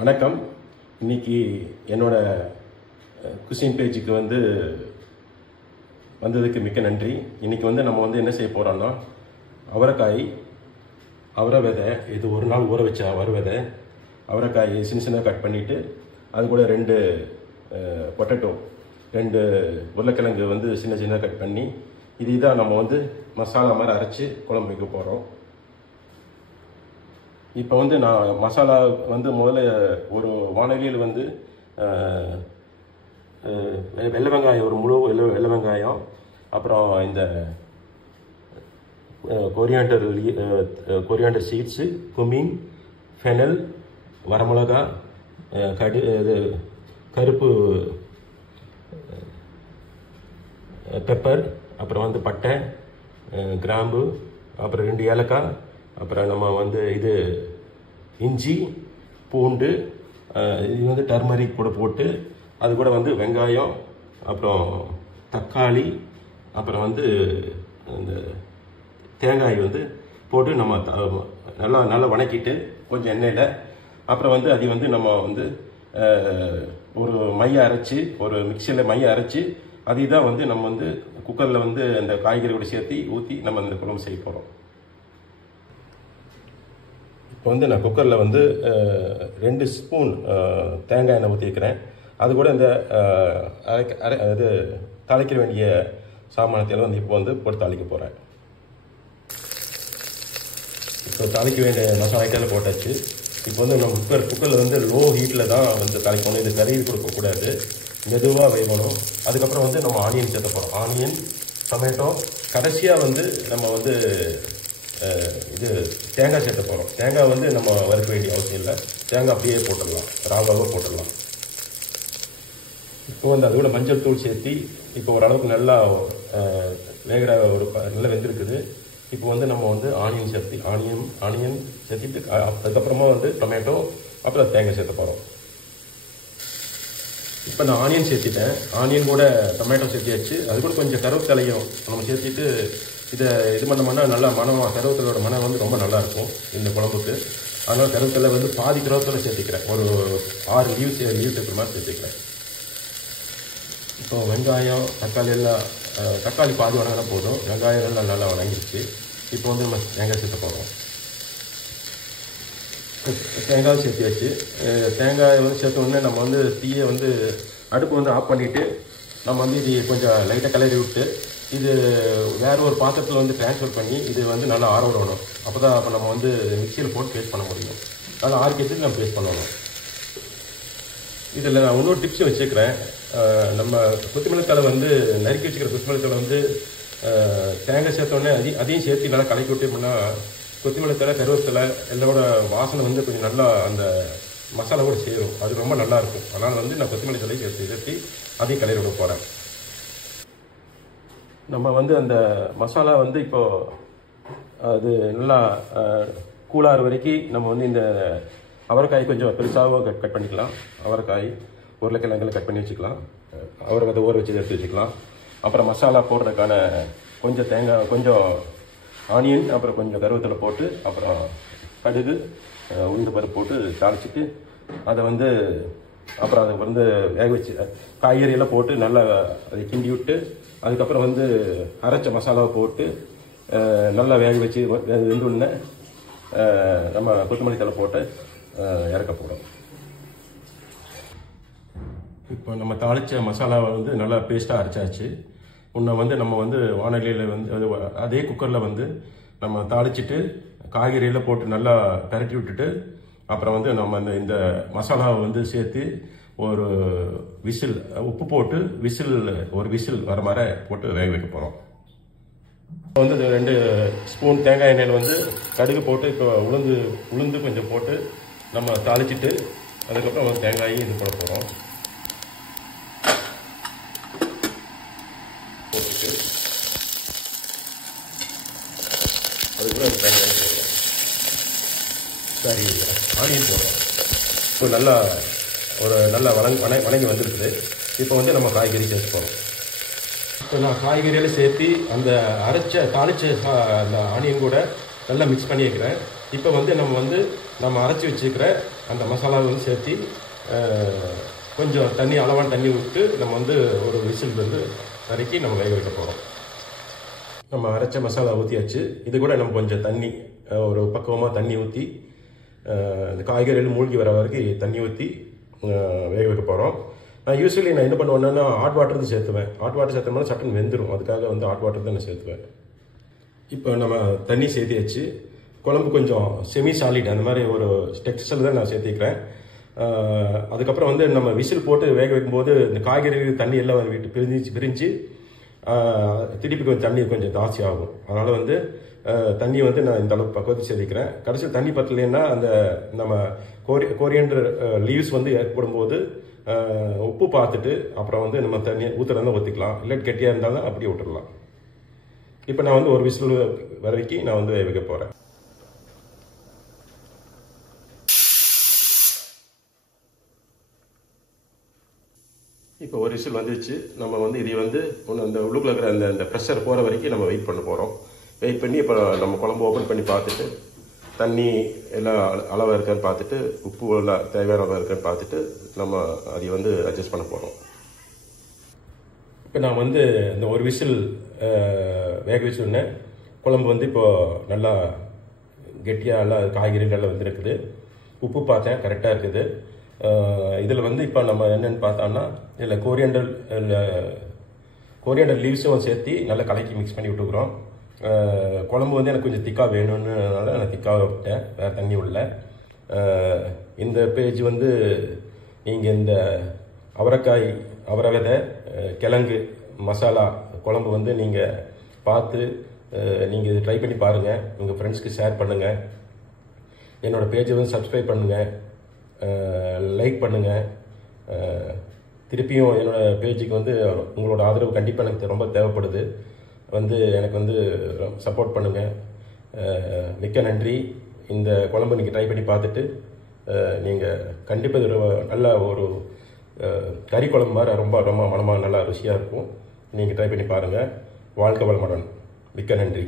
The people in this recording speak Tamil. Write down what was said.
வணக்கம். இன்னைக்கு என்னோட குசின் பேஜுக்கு வந்ததுக்கு மிக்க நன்றி. இன்னைக்கு நம்ம என்ன செய்ய போறோம்னா, அவரைக்காய், அவரை விதை, இது ஒரு நாள் ஊற வச்ச அவரை விதை, அவரைக்காய் சின்ன சின்ன கட் பண்ணிட்டு அது கூட 2 பொட்டேட்டோ, 2 உருளைக்கிழங்கு சின்ன சின்ன கட் பண்ணி இதுதான் நம்ம மசாலா மாதிரி அரைச்சி குழம்பு வைக்க போகிறோம். இப்போ நான் மசாலா முதல்ல ஒரு வானலியில் வெள்ளை வெங்காயம், ஒரு முழு வெள்ளை வெங்காயம், அப்புறம் இந்த கொரியாண்டர் சீட்ஸு, குமின், ஃபெனல், வரமிளகா, கருப்பு பெப்பர், அப்புறம் பட்டை, கிராம்பு, அப்புறம் 2 ஏலக்காய், அப்புறம் நம்ம இது இஞ்சி, பூண்டு, இது டர்மரிக் கூட போட்டு, அது கூட வெங்காயம், அப்புறம் தக்காளி, அப்புறம் இந்த தேங்காய் போட்டு நம்ம நல்லா வணக்கிட்டு கொஞ்சம் எண்ணெயில், அப்புறம் அது நம்ம ஒரு மைய அரைச்சி, ஒரு மிக்சியில் மைய அரைச்சி அதை தான் நம்ம குக்கரில் அந்த காய்கறியோட சேர்த்து ஊற்றி நம்ம இந்த குழம்பு செய்ய போகிறோம். இப்போ நான் குக்கரில் 2 ஸ்பூன் தேங்காய் எண்ணெய் ஊற்றி வைக்கிறேன். அது கூட இந்த இது தாளிக்க வேண்டிய சாமானத்தையெல்லாம் இப்போ போட்டு தாளிக்க போகிறேன். இப்போ தாளிக்க வேண்டிய மசாலாக்கள் போட்டாச்சு. இப்போ நம்ம குக்கரில் லோ ஹீட்டில் தான் தாளிக்கணும். இது கறி கொடுக்கக்கூடாது, மெதுவாக வேகணும். அதுக்கப்புறம் நம்ம ஆனியன் சேர்த்த போகிறோம். ஆனியன், டொமேட்டோ, கடைசியாக நம்ம இது தேங்காய் சேர்த்த போகிறோம். தேங்காய் நம்ம வறுக்க வேண்டிய அவசியம் இல்லை, தேங்காய் அப்படியே போட்டுடலாம், ராவாக போட்டுடலாம். இப்போ அது கூட மஞ்சள் தூள் சேர்த்து இப்போ ஓரளவுக்கு நல்லா வேகிற நல்லா வெந்திருக்குது. இப்போ நம்ம ஆனியன் சேர்த்திட்டு அதுக்கப்புறமா டொமேட்டோ, அப்புறம் தேங்காய் சேர்த்த போகிறோம். இப்போ நான் ஆனியன் சேர்த்திட்டேன். ஆனியன் கூட டொமேட்டோ சேர்த்தியாச்சு. அது கூட கொஞ்சம் கருவேப்பிலையும் நம்ம சேர்த்திட்டு இதை இது பண்ணோம்னா நல்லா மனம், கருவேப்பிலையோட மனம் ரொம்ப நல்லாயிருக்கும் இந்த குழம்புக்கு. அதனால் கருவேப்பிலை பாதி கருவேப்பிலை சேர்த்திக்கிறேன். ஒரு 6 லீவ்ஸ் இருக்கிற மாதிரி சேர்த்திக்கிறேன். இப்போ வெங்காயம், தக்காளி எல்லாம், தக்காளி பாதி வணங்கினா போதும், வெங்காயம் எல்லாம் நல்லா வணங்கிடுச்சு. இப்போ நம்ம தேங்காய் சேர்த்த போகிறோம். தேங்காய் சேர்த்தியாச்சு. தேங்காய் சேர்த்த உடனே நம்ம தீயை அடுப்பு ஆஃப் பண்ணிவிட்டு நம்ம இது கொஞ்சம் லைட்டாக கிளறி விட்டு இது வேற ஒரு பாத்திரத்தில் ட்ரான்ஸ்ஃபர் பண்ணி இது நல்லா ஆற விடணும். அப்போ நம்ம மிக்சியில் போட்டு பேஸ்ட் பண்ண முடியும். நல்லா ஆறிக்கிறதுக்கு நம்ம பேஸ்ட் பண்ணணும். இதில் நான் இன்னொரு டிப்ஸ் வச்சுக்கிறேன். நம்ம கொத்தமல்லித்தலை நறுக்கி வச்சுக்கிற கொத்தமல்லித்தலை தேங்காய் சேர்த்தோடனே அதையும் சேர்த்து நல்லா கலக்கி விட்டோம்னா கொத்தமல்லித்தலை, கருவேப்பிலை எல்லாரோட வாசனை கொஞ்சம் நல்லா அந்த மசாலா கூட சேரும். அது ரொம்ப நல்லாயிருக்கும். அதனால் நான் கொத்தமல்லித்தலையும் சேர்த்து அதையும் கிளறி விட போகிறேன். நம்ம அந்த மசாலா இப்போ அது நல்லா கூலாகிற வரைக்கும் நம்ம இந்த அவரைக்காய் கொஞ்சம் பெருசாக கட் பண்ணிக்கலாம். அவரைக்காய், உருளைக்கிழங்குல கட் பண்ணி வச்சுக்கலாம். அவரைக்காய் ஊற வச்சு எடுத்து வச்சுக்கலாம். அப்புறம் மசாலா போடுறதுக்கான கொஞ்சம் தேங்காய், கொஞ்சம் ஆனியன், அப்புறம் கொஞ்சம் கருவேப்பிலை போட்டு, அப்புறம் கடுகு, உளுந்து பருப்பு போட்டு தாளிச்சிட்டு அதை அப்புறம் அதை வேக வச்சு காய்கறியெல்லாம் போட்டு நல்லா அதை கிண்டி விட்டு, அதுக்கப்புறம் அரைச்ச மசாலாவை போட்டு நல்லா வேக வச்சு வெந்துடனே நம்ம கொத்தமல்லி தழை போட்டு இறக்க போகிறோம். இப்போ நம்ம தாளித்த மசாலாவை நல்லா பேஸ்ட்டாக அரைச்சாச்சு. முன்ன நம்ம வானலியில் அதே குக்கரில் நம்ம தாளிச்சிட்டு காய்கறியெல்லாம் போட்டு நல்லா பரட்டி விட்டுட்டு, அப்புறம் நம்ம இந்த மசாலாவை சேர்த்து ஒரு விசில், உப்பு போட்டு ஒரு விசில் வர மாதிரி போட்டு வேக வைக்க போகிறோம். இப்போ 2 ஸ்பூன் தேங்காய் எண்ணெயில் கடுகு போட்டு, இப்போ உளுந்து கொஞ்சம் போட்டு நம்ம தாளிச்சிட்டு அதுக்கப்புறம் தேங்காயும் இது போட போகிறோம். போட்டுட்டு அதுக்கப்புறம் தேங்காய் போடுறோம். சரி, ஆனியன் போடுறோம். இப்போ நல்லா வணங்கி வந்துருக்குது. இப்போ நம்ம காய்கறி சேர்த்து போகிறோம். இப்போ நான் காய்கறியெல்லாம் சேர்த்து அந்த தாளிச்ச அந்த ஆனியன் கூட நல்லா மிக்ஸ் பண்ணி வைக்கிறேன். இப்போ நம்ம நம்ம அரைச்சி வச்சுக்கிற அந்த மசாலாவை வந்து சேர்த்து கொஞ்சம் தண்ணி அளவான தண்ணி விட்டு நம்ம வந்து ஒரு விசில் வந்து வரைக்கி நம்ம வேக வைக்க போகிறோம். நம்ம அரைச்ச மசாலா ஊற்றியாச்சு. இது கூட நம்ம கொஞ்சம் தண்ணி ஒரு பக்குவமாக தண்ணி ஊற்றி இந்த காய்கறிகள் மூழ்கி வர வரைக்கும் தண்ணி ஊற்றி வேக வைக்க போகிறோம். நான் யூஸ்வலி என்ன பண்ணுவேன்னா ஹாட் வாட்டர் தான் சேர்த்துவேன். ஹாட் வாட்டர் சேர்த்தோம்னா சட்டன் வெந்துடும். அதுக்காக வந்து ஹாட் வாட்டர் தான் நான் சேர்த்துவேன். இப்போ நம்ம தண்ணி சேர்த்தியாச்சு. குழம்பு கொஞ்சம் செமி சாலிட் அந்த மாதிரி ஒரு டெக்ஸ்டரில் தான் நான் சேர்த்திக்கிறேன். அதுக்கப்புறம் வந்து நம்ம விசில் போட்டு வேக வைக்கும்போது இந்த காய்கறி தண்ணி எல்லாம் பிரிஞ்சு திருப்பி கொஞ்சம் தண்ணி கொஞ்சம் ஜாஸ்தி ஆகும். அதனால் வந்து தண்ணி வந்து நான் இந்த அளவுக்கு பக்குவத்துக்கு சேர்த்திக்கிறேன். கடைசியில் தண்ணி பத்தலைன்னா அந்த நம்ம கோரியண்டர் லீவ்ஸ் வந்து ஏற்படும் போது உப்பு பார்த்துட்டு அப்புறம் வந்து நம்ம தண்ணி ஊற்றுறதா ஊற்றிக்கலாம். இல்லை கெட்டியாக இருந்தாலும் அப்படியே விட்டுடலாம். இப்போ நான் வந்து ஒரு விசில் வரைக்கும் நான் வந்து வைக்க போகிறேன். இப்போ ஒரு விசில் வந்துச்சு. நம்ம வந்து இதை வந்து ஒன்று அந்த உள்ளுக்குள்ள இருக்கிற அந்த ப்ரெஷர் போகிற வரைக்கும் நம்ம வெயிட் பண்ண போகிறோம். வெயிட் பண்ணி இப்போ நம்ம குழம்பு ஓப்பன் பண்ணி பார்த்துட்டு தண்ணி எல்லாம் அளவாக இருக்கான்னு பார்த்துட்டு உப்பு எல்லாம் தேவையான அளவாக இருக்கான்னு பார்த்துட்டு நம்ம அதை வந்து அட்ஜஸ்ட் பண்ண போகிறோம். இப்போ நான் வந்து இந்த ஒரு விசில் வேக வச்சுருந்தேன். குழம்பு வந்து இப்போது நல்லா கெட்டியாக நல்லா காய்கறிகள் எல்லாம் வந்துருக்குது. உப்பு பார்த்தேன் கரெக்டாக இருக்குது. இதில் வந்து இப்போ நம்ம என்னென்னு பார்த்தோம்னா இதில் கோரியண்டர் லீவ்ஸும் சேர்த்து நல்லா கலக்கி மிக்ஸ் பண்ணி விட்டுக்கிறோம். குழம்பு வந்து எனக்கு கொஞ்சம் திக்காக வேணும்னுனால நான் திக்காக விட்டேன், வேறு தண்ணி உள்ள. இந்த பேஜ் வந்து நீங்கள் இந்த அவரைக்காய், அவரை விதை, கிழங்கு மசாலா குழம்பு வந்து நீங்கள் பார்த்து நீங்கள் இது ட்ரை பண்ணி பாருங்கள். உங்கள் ஃப்ரெண்ட்ஸ்க்கு ஷேர் பண்ணுங்கள். என்னோடய பேஜை வந்து சப்ஸ்கிரைப் பண்ணுங்கள், லைக் பண்ணுங்கள். திருப்பியும் என்னோடய பேஜுக்கு வந்து உங்களோட ஆதரவு கண்டிப்பாக எனக்கு ரொம்ப தேவைப்படுது. வந்து எனக்கு வந்து சப்போர்ட் பண்ணுங்கள். மிக்க நன்றி. இந்த குழம்பு நீங்கள் ட்ரை பண்ணி பார்த்துட்டு நீங்கள் கண்டிப்பாக நல்ல ஒரு கறி குழம்பு மாதிரி ரொம்ப ரொம்ப மனமாக நல்லா ருசியாக இருக்கும். நீங்கள் ட்ரை பண்ணி பாருங்கள். வாழ்க்கை வளமுடன். மிக்க நன்றி.